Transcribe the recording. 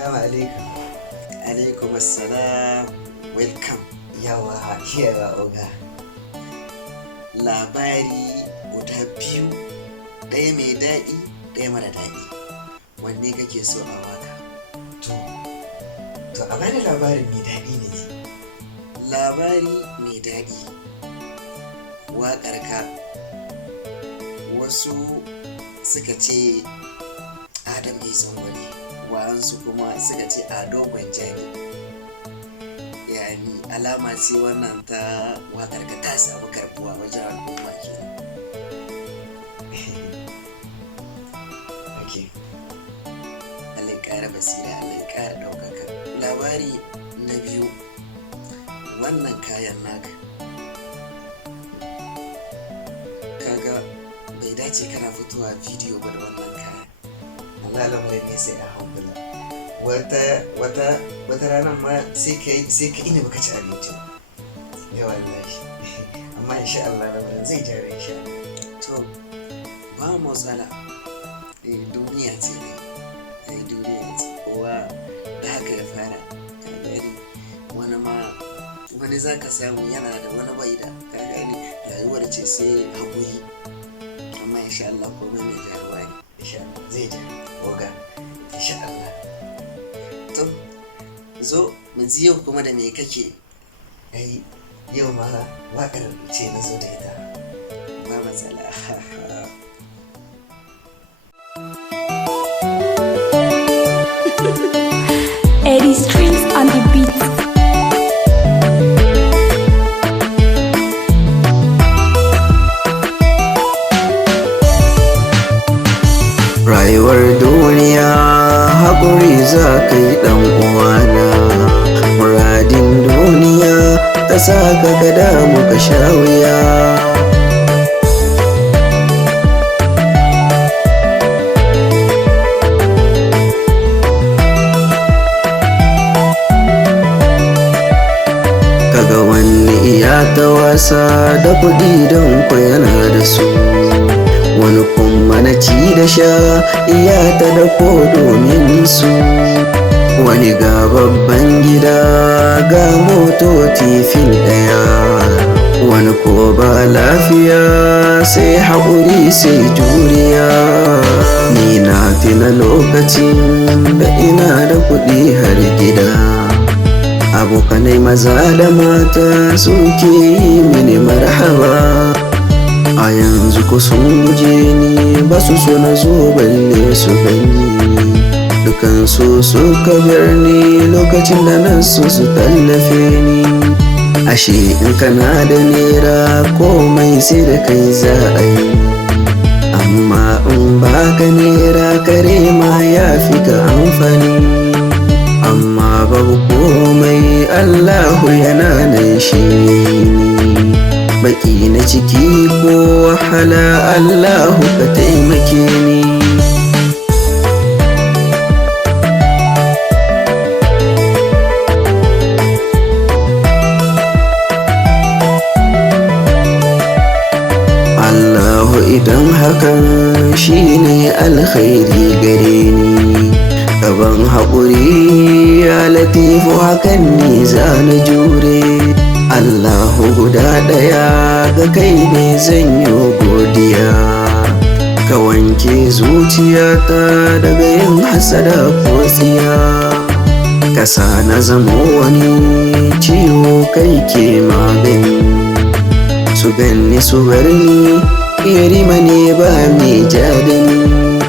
Assalamu alaikum. Alaikum assalam. Welcome. Yawa oga. Labari guda biyu, ɗaya mai daɗi, ɗaya mara daɗi. Wanne kake so a waka? To a bani labarin mai daɗi ne. Labari mai daɗi. Waƙarka wasu suka ce Adam mai zangwani, wa'ansu kuma suka ce Ado Gwanja ne. Yani alama ce wannan ta waƙarka ta samu karbuwa wajen al'umma ke. Okay. Allah ya ƙara basira, Allah ya ƙara ɗaukaka. Labari na biyu, wannan kayan naka kaga bai dace kana fitowa bidiyo ba da wannan kayan. Allah lamarin ne sai a hankula. Wata ranar ma sai ka ina baka ci abinci ya wallahi. Amma insha Allah lamarin zai jare insha Allah. To ba matsala, duniya ce ne, duniya ce, kowa da haka ya fara. Ka gani wani za ka samu yana da wani bai da, ka gani rayuwar ce sai haƙuri. Amma insha Allah komai mai jaruwa ne, insha Allah zai jaru oga insha Allah. To zo mu ji yau kuma da me kake. Yau ma waƙar ce na zo da ita, ba matsala. Eddie Strings on the beat. Rayuwar duniya haƙuri za ka yi ɗan uwana, muradin duniya ta sa ka gada muka sha wuya. Kaga wani iya ta wasa da kuɗi don ku yana da su, wani kuma na ci da sha iya ta da ko domin su. Wani ga babban gida ga motoci fil ɗaya, wani ko ba lafiya sai haƙuri sai juriya. Ni na tina lokacin da ina da kuɗi har gida, abokanai maza da mata suke yi mini marhaba. A yanzu ku sun guje ni, ba su so na zo balle su gani. Dukansu suka bar ni lokacin da nan su tallafe ni. Ashe in kana da naira komai sai da kai za a yi, amma in baka naira kare ma ya fi ka amfani. Amma babu komai Allahu yana nan shi ne, baki na ciki ko wahala Allahu ka taimake ni. Allahu idan hakan shine alkhairi gare ni, gaban haƙuri ya latifu hakan ni za na jure. Allahu guda ɗaya ga kai ne zan yi godiya, ka wanke zuciyata daga yin hasada ko tsiya. Kasa na zamo wani ciwo kai ke magani, su ganni su bar ni yarima ne ba mai jadani.